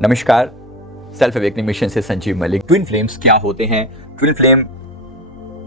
नमस्कार, self awakening mission से Sanjeev Malik. Twin flames क्या होते हैं, ट्विन फ्लेम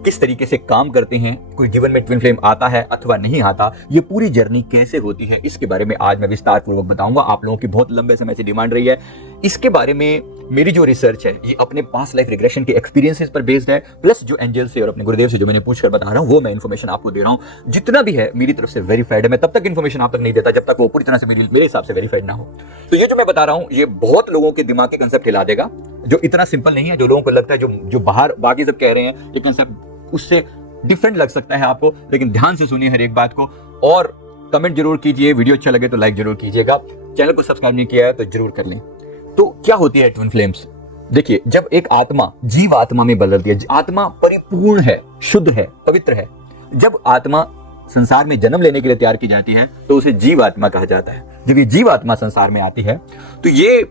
किस तरीके से काम करते हैं, कोई जीवन में ट्विन फ्लेम आता है अथवा नहीं आता, ये पूरी जर्नी कैसे होती है, इसके बारे में आज मैं विस्तार पूर्वक बताऊंगा। आप लोगों की बहुत लंबे समय से डिमांड रही है। इसके बारे में मेरी जो रिसर्च है ये अपने पास्ट लाइफ रिग्रेशन के एक्सपीरियंसेस पर बेस्ड है, प्लस जो एंजल से और अपने गुरुदेव से जो मैंने पूछकर बता रहा हूँ वो मैं इन्फॉर्मेशन आपको दे रहा हूँ। जितना भी है मेरी तरफ से वेरीफाइड है। मैं तब तक इन्फॉर्मेशन आप तक नहीं देता जब तक वो पूरी तरह से मेरे हिसाब से वेरीफाइड ना हो। तो ये जो मैं बता रहा हूँ ये बहुत लोगों के दिमाग के कंसेप्ट हिला देगा, जो इतना सिंपल नहीं है। जो लोगों को लगता है जो बाहर बाकी सब कह रहे हैं ये कंसेप्ट उससे डिफरेंट लग सकता है आपको, लेकिन ध्यान से सुनिए हर एक बात को और कमेंट जरूर कीजिए। वीडियो अच्छा लगे तो लाइक जरूर कीजिएगा। चैनल को सब्सक्राइब नहीं किया है तो जरूर कर लें। तो क्या होती है ट्विन फ्लेम्स? देखिए, जब एक आत्मा जीव आत्मा में बदलती है, आत्मा परिपूर्ण है, शुद्ध है, पवित्र है, जब आत्मा संसार में जन्म लेने के लिए तैयार की जाती है तो उसे जीव आत्मा कहा जाता है। जब ये जीव आत्मा संसार में आती है तो ये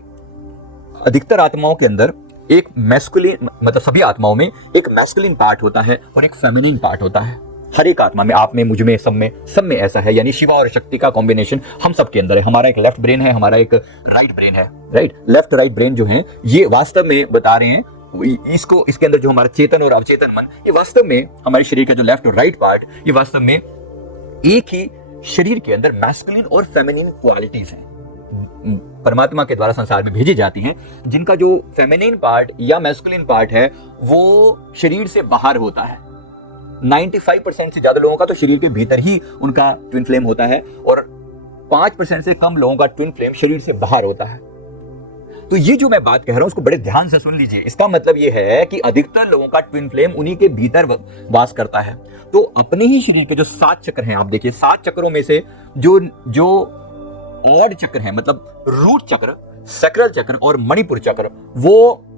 अधिकतर आत्माओं के अंदर एक मैस्कुलिन, मतलब सभी आत्माओं में एक मैस्कुलिन पार्ट होता है और एक फेमिनिन पार्ट होता है। हर एक आत्मा में, आप में, मुझ में, सब में ऐसा है। यानी शिवा और शक्ति का कॉम्बिनेशन हम सब के अंदर है। हमारा एक लेफ्ट ब्रेन है, हमारा एक राइट ब्रेन है। राइट, लेफ्ट राइट ब्रेन जो है ये वास्तव में बता रहे हैं इसके अंदर जो हमारा चेतन और अवचेतन मन, ये वास्तव में हमारे शरीर का जो लेफ्ट और राइट पार्ट, ये वास्तव में एक ही शरीर के अंदर मैस्कुलिन और फेमिनिन क्वालिटीज हैं, परमात्मा के द्वारा संसार में भेजी जाती हैं, जिनका जो फेमिनिन पार्ट या मैस्कुलिन पार्ट है वो शरीर से बाहर होता है। 95% से ज्यादा लोगों का तो शरीर के भीतर ही उनका ट्विन फ्लेम होता है और 5% से कम लोगों का ट्विन फ्लेम शरीर से बाहर होता है। तो ये जो मैं बात कह रहा हूं उसको बड़े ध्यान से सुन लीजिए। इसका मतलब ये है कि अधिकतर लोगों का ट्विन फ्लेम उन्हीं के भीतर वास करता है। तो अपने ही शरीर के जो 7 चक्र हैं, आप देखिए 7 चक्रों में से जो ऑड चक्र है, मतलब रूट चक्र, सैक्रल चक्र और मणिपुर चक्र, वो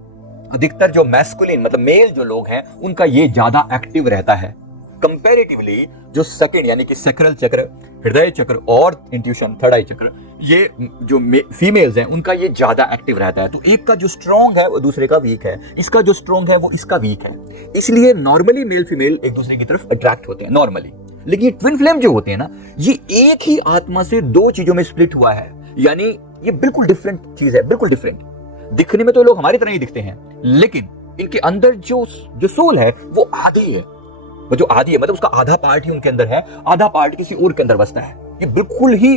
अधिकतर जो मैस्कुलिन मतलब मेल जो लोग हैं उनका ये ज्यादा एक्टिव रहता है कंपैरेटिवली। जो सेकंड यानी कि सैक्रल चक्र, हृदय चक्र और इंट्यूशन, थर्ड आई चक्र, ये जो फीमेल्स हैं उनका ये ज्यादा एक्टिव रहता है। तो एक का जो स्ट्रॉन्ग है वो दूसरे का वीक है, इसका जो स्ट्रॉन्ग है वो इसका वीक है। इसलिए नॉर्मली मेल फीमेल एक दूसरे की तरफ अट्रैक्ट होते हैं नॉर्मली। लेकिन ये ट्विन फ्लेम जो होते हैं ना, ये एक ही आत्मा से 2 चीजों में स्प्लिट हुआ है। यानी ये बिल्कुल डिफरेंट चीज है, बिल्कुल डिफरेंट। दिखने में तो लोग हमारी तरह ही दिखते हैं, लेकिन इनके अंदर जो सोल है वो आधी है। वो जो आधी है मतलब उसका आधा पार्ट ही उनके अंदर है, आधा पार्ट किसी और के अंदर बसता है। ये बिल्कुल ही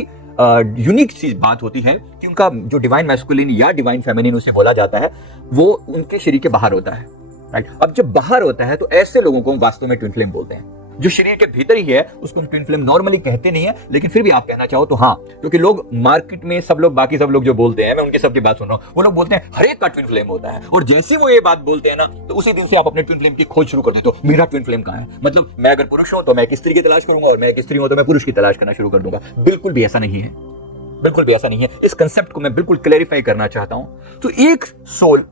यूनिक चीज बात होती है कि उनका जो डिवाइन मैस्कुलिन या डिवाइन फेमिनिन उसे बोला जाता है वो उनके शरीर के बाहर होता है। राइट, अब जब बाहर होता है तो ऐसे लोगों को वास्तव में ट्विन फ्लेम बोलते हैं। जो शरीर के भीतर ही है उसको हम ट्विन फ्लेम नॉर्मली कहते नहीं है, लेकिन फिर भी आप कहना चाहो तो हाँ, क्योंकि लोग मार्केट में सब लोग, बाकी सब लोग जो बोलते हैं, मैं उनकी सबकी बात सुन रहा हूँ, वो लोग बोलते हैं हर एक का ट्विन फ्लेम होता है। और जैसे वो ये बात बोलते हैं ना तो उसी दिन से आप अपने ट्विन फ्लेम की खोज शुरू कर देते हो। मेरा ट्विन फ्लेम कहाँ है, मतलब मैं अगर पुरुष हूं तो मैं एक स्त्री की तलाश करूंगा और मैं एक स्त्री हूं तो मैं पुरुष की तलाश करना शुरू कर दूंगा। बिल्कुल भी ऐसा नहीं है, बिल्कुल भी ऐसा नहीं है। इस कंसेप्ट को मैं बिल्कुल क्लैरिफाई करना चाहता हूं। तो एक सोल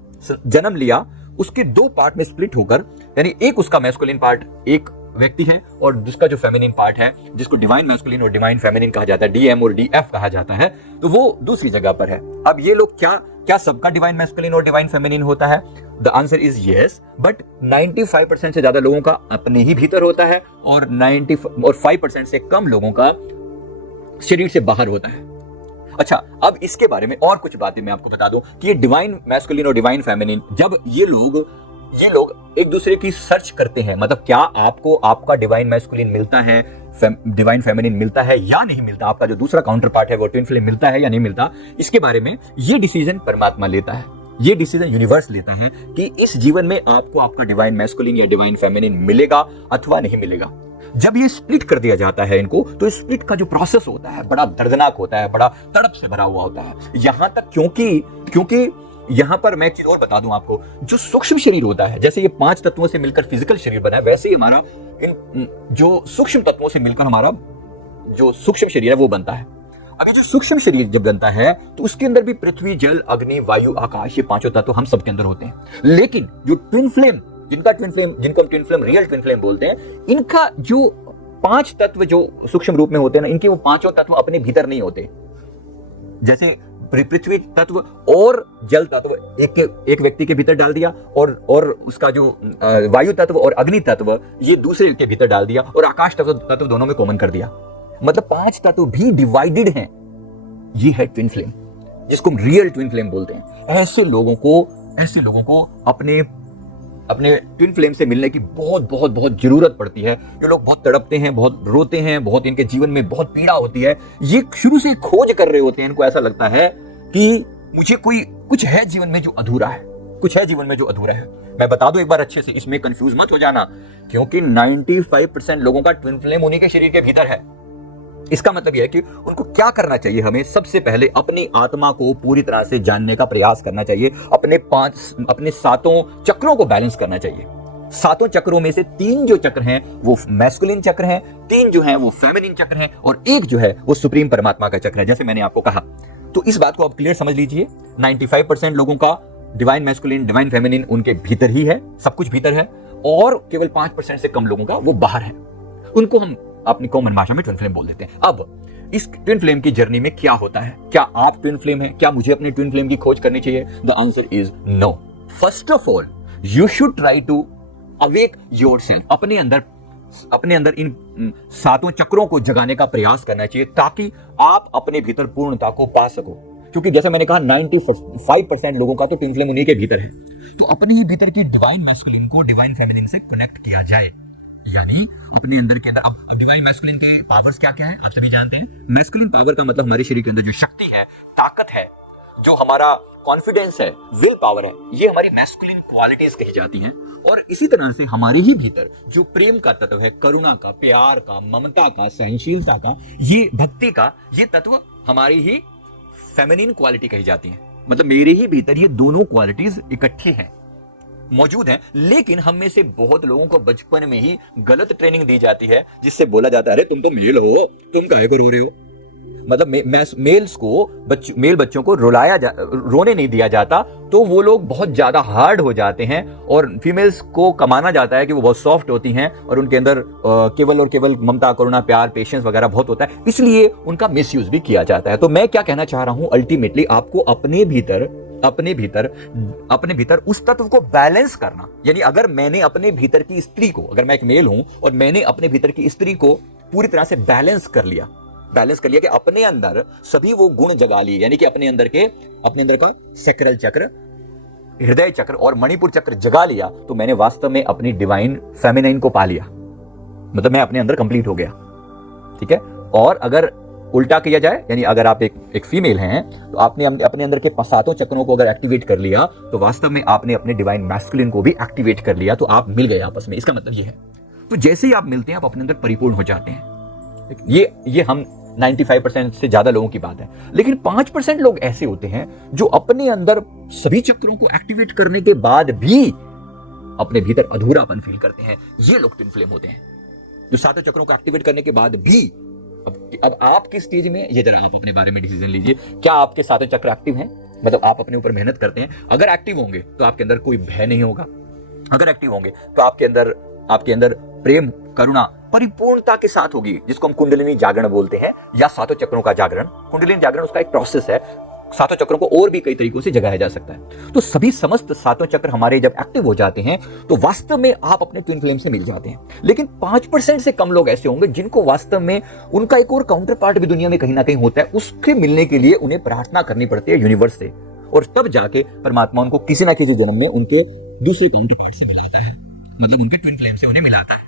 जन्म लिया, उसके 2 पार्ट में स्प्लिट होकर, यानी एक उसका मैस्कुलिन पार्ट एक व्यक्ति है और जिसका जो फेमिनिन पार्ट है, जिसको डिवाइन मैस्कुलिन और डिवाइन फेमिनिन कहा जाता है, डीएम और डीएफ कहा जाता है, तो वो दूसरी जगह पर है। अब ये लोग क्या सबका डिवाइन मैस्कुलिन और डिवाइन फेमिनिन होता है? The answer is yes, but 95% से ज्यादा लोगों का अपने ही भीतर होता है और 5% से कम लोगों का शरीर से बाहर होता है। अच्छा, अब इसके बारे में और कुछ बातें मैं आपको बता दूं कि ये डिवाइन मैस्कुलिन और डिवाइन फेमिनिन, जब ये लोग एक दूसरे की सर्च करते हैं, मतलब क्या आपको आपका डिवाइन मैस्कुलिन मिलता है, डिवाइन फेमिनिन मिलता है या नहीं मिलता, आपका जो दूसरा काउंटर पार्ट है वो ट्विन फ्लेम मिलता है या नहीं मिलता, इसके बारे में ये डिसीजन परमात्मा लेता है, ये डिसीजन यूनिवर्स लेता है कि इस जीवन में आपको आपका डिवाइन मैस्कुलिन या डिवाइन फेमिनिन मिलेगा अथवा नहीं मिलेगा। जब ये स्प्लिट कर दिया जाता है इनको, तो स्प्लिट का जो प्रोसेस होता है बड़ा दर्दनाक होता है, बड़ा तड़प से भरा हुआ होता है। यहां तक क्योंकि यहां पर मैं एक चीज और बता दूं आपको, जो सूक्ष्म शरीर होता है, जैसे ये 5 तत्वों से मिलकर फिजिकल शरीर बना है, वैसे ही हमारा इन जो सूक्ष्म तत्वों से मिलकर हमारा जो सूक्ष्म शरीर है वो बनता है। अब ये जो सूक्ष्म शरीर जब बनता है तो उसके अंदर भी पृथ्वी, जल, अग्नि, वायु, आकाश, ये 5 तत्व हम सबके अंदर होते हैं। लेकिन जो ट्विन फ्लेम, जिनको हम twin flame, real twin flame बोलते हैं, इनका जो 5 तत्व जो सूक्ष्म रूप में होते हैं ना, इनके वो 5 तत्व अपने भीतर नहीं होते। जैसे पृथ्वी तत्व और जल तत्व एक व्यक्ति के भीतर डाल दिया और उसका जो वायु तत्व और अग्नि तत्व ये दूसरे के भीतर डाल दिया और आकाश तत्व दोनों में कॉमन कर दिया। मतलब 5 तत्व भी डिवाइडेड हैं। ये है ट्विन फ्लेम। जिसको हम रियल ट्विन फ्लेम बोलते हैं, ऐसे लोगों को अपने ट्विन फ्लेम से मिलने की बहुत बहुत बहुत जरूरत पड़ती है। ये लोग बहुत तड़पते हैं, बहुत रोते हैं, बहुत इनके जीवन में बहुत पीड़ा होती है। ये शुरू से खोज कर रहे होते हैं, इनको ऐसा लगता है कि मुझे कुछ है जीवन में जो अधूरा है, कुछ है जीवन में जो अधूरा है। मैं बता दूं एक बार अच्छे से, इसमें कंफ्यूज मत हो जाना, क्योंकि 95% लोगों का ट्विन फ्लेम उन्हीं के शरीर के भीतर है। इसका मतलब यह है कि उनको क्या करना चाहिए, हमें सबसे पहले अपनी आत्मा को पूरी तरह से जानने का प्रयास करना चाहिए, अपने 7 चक्रों को बैलेंस करना चाहिए। 7 चक्रों में से 3 जो चक्र हैं वो मैस्कुलिन चक्र हैं, 3 जो हैं वो फेमिनिन चक्र हैं, और 1 जो है वो सुप्रीम परमात्मा का चक्र है, जैसे मैंने आपको कहा। तो इस बात को आप क्लियर समझ लीजिए, 95% लोगों का डिवाइन मैस्कुलिन, डिवाइन फेमिनिन उनके भीतर ही है, सब कुछ भीतर है, और केवल 5% से कम लोगों का वो बाहर है। उनको हम अपनी कॉमन भाषा में ट्विन फ्लेम बोल देते हैं। अब इस ट्विन फ्लेम की जर्नी में क्या होता है? क्या आप ट्विन फ्लेम हैं? क्या मुझे अपने ट्विन फ्लेम की खोज करनी चाहिए? The answer is no. First of all you should try to awake yourself. अपने अंदर इन 7 चक्रों को जगाने का प्रयास करना चाहिए, ताकि आप अपने भीतर पूर्णता को पा सको। क्योंकि जैसे मैंने कहा 95% लोगों का तो ट्विन फ्लेम उन्हीं के भीतर है। तो अपने ही भीतर की डिवाइन मैस्कुलिन को डिवाइन फेमिनिन से कनेक्ट किया जाए, यानी अपने अंदर के अंदर। अब डिवाइन मैस्कुलिन के पावर्स क्या क्या है आप सभी जानते हैं। मैस्कुलिन पावर का मतलब हमारे शरीर के अंदर जो शक्ति है, ताकत है, जो हमारा कॉन्फिडेंस है, विल पावर है, ये हमारी मैस्कुलिन क्वालिटीज कही जाती हैं। और इसी तरह से हमारे ही भीतर जो प्रेम का तत्व है, करुणा का, प्यार का, ममता का, सहनशीलता का, ये भक्ति का, ये तत्व हमारी ही फेमिनिन क्वालिटी कही जाती है। मतलब मेरे ही भीतर ये दोनों क्वालिटीज इकट्ठी हैं, मौजूद हैं। लेकिन हम में से बहुत लोगों को बचपन में ही गलत ट्रेनिंग दी जाती है, जिससे बोला जाता है अरे तुम तो मेल हो, तुम काहे को रो रहे हो। मतलब मेल बच्चों को रोने नहीं दिया जाता, तो वो लोग बहुत ज्यादा हार्ड हो जाते हैं, और फीमेल्स को कमाना जाता है कि वो बहुत सॉफ्ट होती हैं, और उनके अंदर केवल और केवल ममता, करुणा, प्यार, पेशेंस वगैरह बहुत होता है, इसलिए उनका मिसयूज भी किया जाता है। तो मैं क्या कहना चाह रहा हूं, अल्टीमेटली आपको अपने भीतर उस तत्व को बैलेंस करना। यानी अगर मैंने अपने भीतर की स्त्री को, अगर मैं एक मेल हूं और मैंने अपने भीतर की स्त्री को पूरी तरह से बैलेंस कर लिया कि अपने अंदर सभी वो गुण जगा लिए, यानी कि अपने अंदर का सैक्रल चक्र, हृदय चक्र और मणिपुर चक्र जगा लिया, तो मैंने वास्तव में अपनी डिवाइन फेमिनाइन को पा लिया। मतलब मैं अपने अंदर कंप्लीट हो गया, ठीक है। और अगर उल्टा किया जाए, यानी अगर आप एक फीमेल हैं, तो आपने अपने अंदर के 7 चक्रों को अगर एक्टिवेट कर लिया, तो वास्तव में आपने अपने डिवाइन मैस्कुलिन को भी एक्टिवेट कर लिया, तो आप मिल गए आपस में। इसका मतलब ये है, तो जैसे ही आप मिलते हैं आप अपने अंदर परिपूर्ण हो जाते हैं। ये हम 95% से ज्यादा लोगों की बात है। लेकिन 5% लोग ऐसे होते हैं जो अपने अंदर सभी चक्रों को एक्टिवेट करने के बाद भी अपने भीतर अधूरापन फील करते हैं। ये लोग ट्विन फ्लेम होते हैं, जो 7 चक्रों को एक्टिवेट करने के बाद भी। अब आप किस स्टेज में, ये जरा आप अपने बारे में डिसीजन लीजिए। क्या आपके 7 चक्र एक्टिव हैं? मतलब आप अपने ऊपर मेहनत करते हैं। अगर एक्टिव होंगे तो आपके अंदर कोई भय नहीं होगा। अगर एक्टिव होंगे तो आपके अंदर प्रेम, करुणा परिपूर्णता के साथ होगी, जिसको हम कुंडलिनी जागरण बोलते हैं, या 7 चक्रों का जागरण। कुंडलिनी जागरण उसका एक प्रोसेस है। 7 चक्रों को और भी कई तरीकों से जगाया जा सकता है। तो सभी समस्त 7 चक्र हमारे जब एक्टिव हो जाते हैं, तो वास्तव में आप अपने ट्विन फ्लेम से मिल जाते हैं। लेकिन 5% से कम लोग ऐसे होंगे जिनको वास्तव में उनका एक और काउंटर पार्ट भी दुनिया में कहीं ना कहीं होता है। उसके मिलने के लिए उन्हें प्रार्थना करनी पड़ती है यूनिवर्स से, और तब जाके परमात्मा उनको किसी ना किसी जन्म में उनके दूसरे काउंटर पार्ट से मिलाता है, मतलब उनके ट्विन फ्लेम से उन्हें मिलाता है।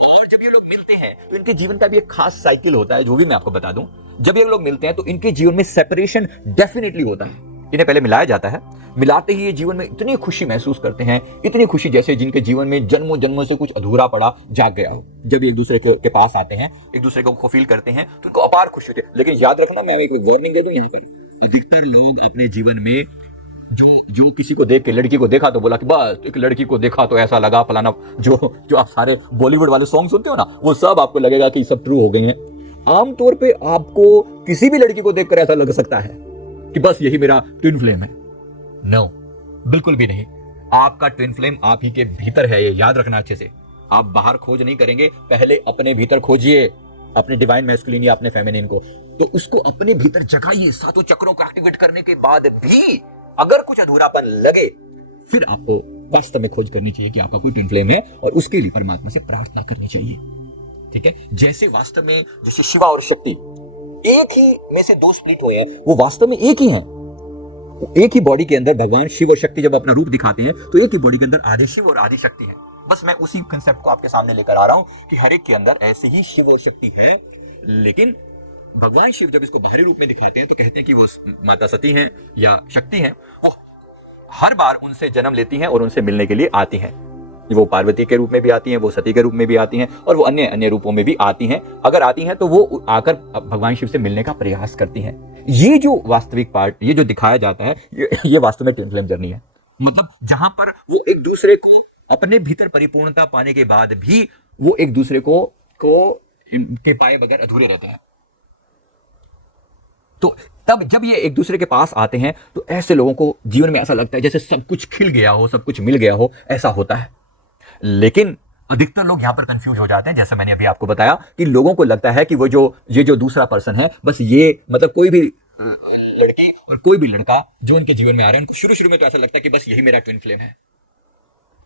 और जब ये लोग मिलते हैं तो इनके जीवन का भी एक खास साइकिल होता है, जो भी मैं आपको बता दूं। जब ये लोग मिलते हैं तो इनके जीवन में सेपरेशन डेफिनेटली होता है। इन्हें पहले मिलाया जाता है, मिलाते ही ये जीवन में इतनी खुशी महसूस करते हैं, इतनी खुशी जैसे जिनके जीवन में जन्मों जन्मों से कुछ अधूरा पड़ा जाग गया हो। जब एक दूसरे के पास आते हैं, एक दूसरे को फील करते हैं, तो उनको अपार खुशी होती है। लेकिन याद रखना, मैं एक वार्निंग दे दूं यहाँ पर, अधिकतर लोग अपने जीवन में जो किसी को देख के, लड़की को देखा तो बोला कि बस एक लड़की को देखा तो ऐसा लगा फलाना, जो आप सारे बॉलीवुड वाले सॉन्ग सुनते हो ना, वो सब आपको लगेगा कि सब ट्रू हो गई हैं। आमतौर पे आपको किसी भी लड़की को देखकर ऐसा लग सकता है कि बस यही मेरा ट्विन फ्लेम है। नो, बिल्कुल भी नहीं। आपका ट्विन फ्लेम आप ही के भीतर है, ये याद रखना अच्छे से। आप बाहर खोज नहीं करेंगे, पहले अपने भीतर खोजिए, अपने डिवाइन मैस्कुलिन या अपने फेमिनिन को। तो उसको अपने भीतर जगाइए। 7 चक्रों को एक्टिवेट करने के बाद भी अगर कुछ अधूरापन लगे, फिर आपको वास्तव में खोज करनी चाहिए कि आपका कोई ट्विन फ्लेम है, और उसके लिए परमात्मा से प्रार्थना करनी चाहिए, ठीक है। जैसे वास्तव में जैसे शिवा और शक्ति एक ही में से 2 स्प्लिट हुए हैं, वो वास्तव में एक ही हैं, एक ही बॉडी के अंदर भगवान शिव और शक्ति जब अपना रूप दिखाते हैं तो एक ही बॉडी के अंदर आदि शिव और आदि शक्ति है। बस मैं उसी कंसेप्ट को आपके सामने लेकर आ रहा हूं कि हर एक के अंदर ऐसे ही शिव और शक्ति है, लेकिन भगवान शिव जब इसको बाहरी रूप में दिखाते हैं तो कहते हैं कि वो माता सती हैं या शक्ति हैं, वो हर बार उनसे जन्म लेती हैं और उनसे मिलने के लिए आती हैं। वो पार्वती के रूप में भी आती हैं, वो सती के रूप में भी आती हैं और वो अन्य अन्य रूपों में भी आती हैं। अगर आती हैं तो वो आकर भगवान शिव से मिलने का प्रयास करती हैं। ये जो वास्तविक पार्ट, ये जो दिखाया जाता है, ये वास्तव में ट्विन फ्लेम जर्नी है। मतलब जहां पर वो एक दूसरे को अपने भीतर परिपूर्णता पाने के बाद भी वो एक दूसरे को के पाए बगैर अधूरे रहते हैं। तो तब जब ये एक दूसरे के पास आते हैं तो ऐसे लोगों को जीवन में ऐसा लगता है जैसे सब कुछ खिल गया हो, सब कुछ मिल गया हो, ऐसा होता है। लेकिन अधिकतर लोग यहां पर कंफ्यूज हो जाते हैं, जैसे मैंने अभी आपको बताया कि लोगों को लगता है कि ये जो दूसरा पर्सन है, बस ये मतलब कोई भी लड़की और कोई भी लड़का जो उनके जीवन में आ रहे हैं, उनको शुरू शुरू में तो ऐसा लगता है कि बस यही मेरा ट्विन फ्लेम है।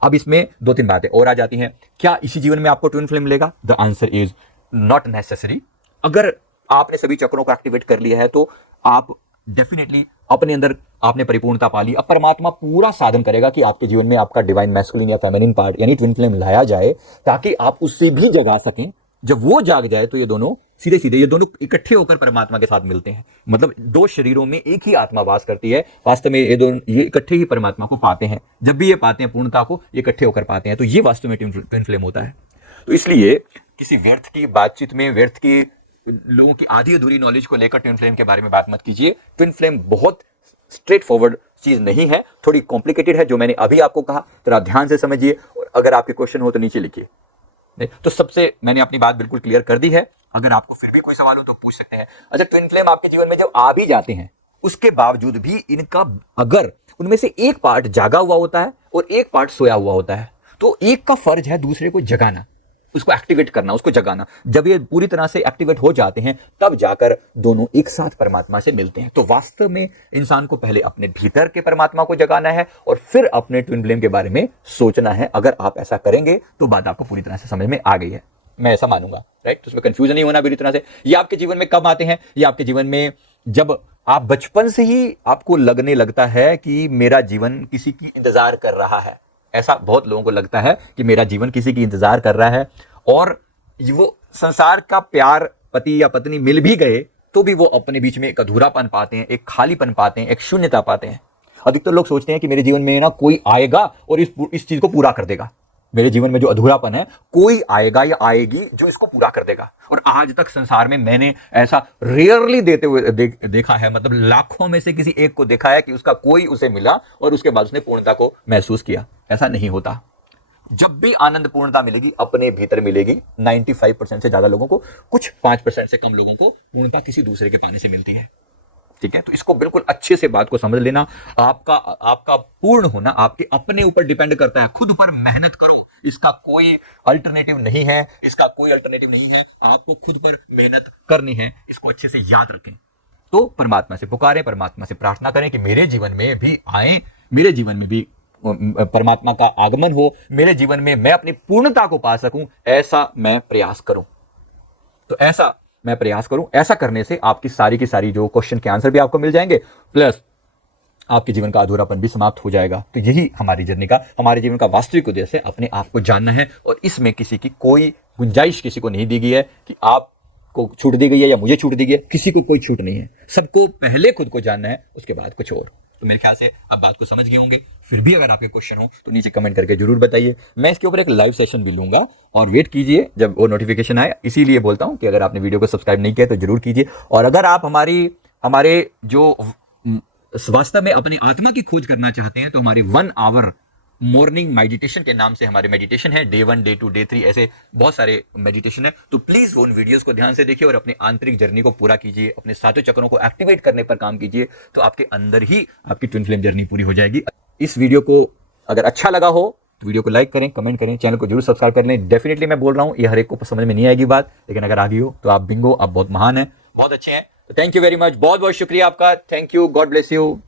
अब इसमें 2-3 बातें और आ जाती हैं। क्या इसी जीवन में आपको ट्विन फ्लेम मिलेगा? The answer is not necessary. अगर आपने सभी चक्रों को एक्टिवेट कर लिया है तो आप डेफिनेटली अपने अंदर आपने परिपूर्णता पा ली। अब परमात्मा पूरा साधन करेगा कि आपके जीवन में आपका डिवाइन मैस्कुलिन या फेमिनिन पार्ट यानी ट्विन फ्लेम लाया जाए, ताकि आप उससे भी जगा सकें। जब वो जाग जाए तो ये दोनों सीधे सीधे ये दोनों इकट्ठे होकर परमात्मा के साथ मिलते हैं। मतलब 2 शरीरों में एक ही आत्मा वास करती है। वास्तव में ये इकट्ठे ही परमात्मा को पाते हैं। जब भी ये पाते हैं पूर्णता को, ये इकट्ठे होकर पाते हैं। तो ये वास्तव में ट्विन फ्लेम होता है। तो इसलिए किसी व्यर्थ की बातचीत में, व्यर्थ की लोगों की आधी अधूरी नॉलेज को लेकर ट्विन फ्लेम के बारे में बात मत कीजिए। ट्विन फ्लेम बहुत स्ट्रेट फॉरवर्ड चीज नहीं है, थोड़ी कॉम्प्लिकेटेड है। जो मैंने अभी आपको कहा थोड़ा ध्यान से समझिए, और अगर आपके क्वेश्चन हो तो नीचे लिखिए। तो सबसे मैंने अपनी बात बिल्कुल क्लियर कर दी है। अगर आपको फिर भी कोई सवाल हो तो पूछ सकते हैं। अच्छा, ट्विन फ्लेम आपके जीवन में जब आ भी जाते हैं, उसके बावजूद भी इनका अगर उनमें से एक पार्ट जागा हुआ होता है और एक पार्ट सोया हुआ होता है, तो एक का फर्ज है दूसरे को जगाना, उसको एक्टिवेट करना, उसको जगाना। जब ये पूरी तरह से एक्टिवेट हो जाते हैं तब जाकर दोनों एक साथ परमात्मा से मिलते हैं। तो वास्तव में इंसान को पहले अपने भीतर के परमात्मा को जगाना है और फिर अपने ट्विन फ्लेम के बारे में सोचना है। अगर आप ऐसा करेंगे तो बात आपको पूरी तरह से समझ में आ गई है, मैं ऐसा मानूंगा, राइट। तो उसमें कंफ्यूजन नहीं होना पूरी तरह से। ये आपके जीवन में कब आते हैं? ये आपके जीवन में जब आप बचपन से ही आपको लगने लगता है कि मेरा जीवन किसी की इंतजार कर रहा है। ऐसा बहुत लोगों को लगता है कि मेरा जीवन किसी की इंतजार कर रहा है, और वो संसार का प्यार, पति या पत्नी मिल भी गए तो भी वो अपने बीच में एक अधूरापन पाते हैं, एक खालीपन पाते हैं, एक शून्यता पाते हैं। अधिकतर लोग सोचते हैं कि मेरे जीवन में ना कोई आएगा और इस चीज को पूरा कर देगा। मेरे जीवन में जो अधूरापन है, कोई आएगा या आएगी जो इसको पूरा कर देगा। और आज तक संसार में मैंने ऐसा रेयरली देते हुए देखा है, मतलब लाखों में से किसी एक को देखा है कि उसका कोई उसे मिला और उसके बाद उसने पूर्णता को महसूस किया। ऐसा नहीं होता। जब भी आनंद पूर्णता मिलेगी अपने भीतर मिलेगी। 95% से ज्यादा लोगों को, कुछ 5% से कम लोगों को पूर्णता किसी दूसरे के पाने से मिलती है। ठीक है, तो इसको बिल्कुल अच्छे से बात को समझ लेना। आपका पूर्ण होना आपके अपने ऊपर डिपेंड करता है। खुद पर मेहनत करो, इसका कोई अल्टरनेटिव नहीं है, इसका कोई अल्टरनेटिव नहीं है। आपको खुद पर मेहनत करनी है, इसको अच्छे से याद रखें। तो परमात्मा से पुकारें, परमात्मा से प्रार्थना करें कि मेरे जीवन में भी आए, मेरे जीवन में भी परमात्मा का आगमन हो, मेरे जीवन में मैं अपनी पूर्णता को पा सकूं, ऐसा मैं प्रयास करूं। तो ऐसा मैं प्रयास करूं। ऐसा करने से आपकी सारी की सारी जो क्वेश्चन के आंसर भी आपको मिल जाएंगे, प्लस आपके जीवन का अधूरापन भी समाप्त हो जाएगा। तो यही हमारी जर्नी का, हमारे जीवन का वास्तविक उद्देश्य है, अपने आप को जानना है। और इसमें किसी की कोई गुंजाइश किसी को नहीं दी गई है कि आपको छूट दी गई है या मुझे छूट दी गई है। किसी को कोई छूट नहीं है। सबको पहले खुद को जानना है, उसके बाद कुछ और। तो मेरे ख्याल से आप बात को समझ गए होंगे। फिर भी अगर आपके क्वेश्चन हो तो नीचे कमेंट करके जरूर बताइए। मैं इसके ऊपर एक लाइव सेशन भी लूंगा, और वेट कीजिए जब वो नोटिफिकेशन आए। इसीलिए बोलता हूं कि अगर आपने वीडियो को सब्सक्राइब नहीं किया तो जरूर कीजिए। और अगर आप हमारे जो वास्तव में अपनी आत्मा की खोज करना चाहते हैं तो हमारे 1 आवर मॉर्निंग मेडिटेशन के नाम से हमारे मेडिटेशन है, डे 1, डे 2, डे 3, ऐसे बहुत सारे मेडिटेशन है। तो प्लीज वो उन वीडियोस को ध्यान से देखिए और अपने आंतरिक जर्नी को पूरा कीजिए, अपने सातों चक्रों को एक्टिवेट करने पर काम कीजिए। तो आपके अंदर ही आपकी ट्विन फ्लेम जर्नी पूरी हो जाएगी। इस वीडियो को अगर अच्छा लगा हो तो वीडियो को लाइक करें, कमेंट करें, चैनल को जरूर सब्सक्राइब कर लें। डेफिनेटली मैं बोल रहा हूं, ये हर एक को समझ में नहीं आएगी बात, लेकिन अगर आ गई हो तो आप बिंगो, आप बहुत महान है, बहुत अच्छे हैं। तो थैंक यू वेरी मच, बहुत बहुत शुक्रिया आपका। Thank you, God bless you.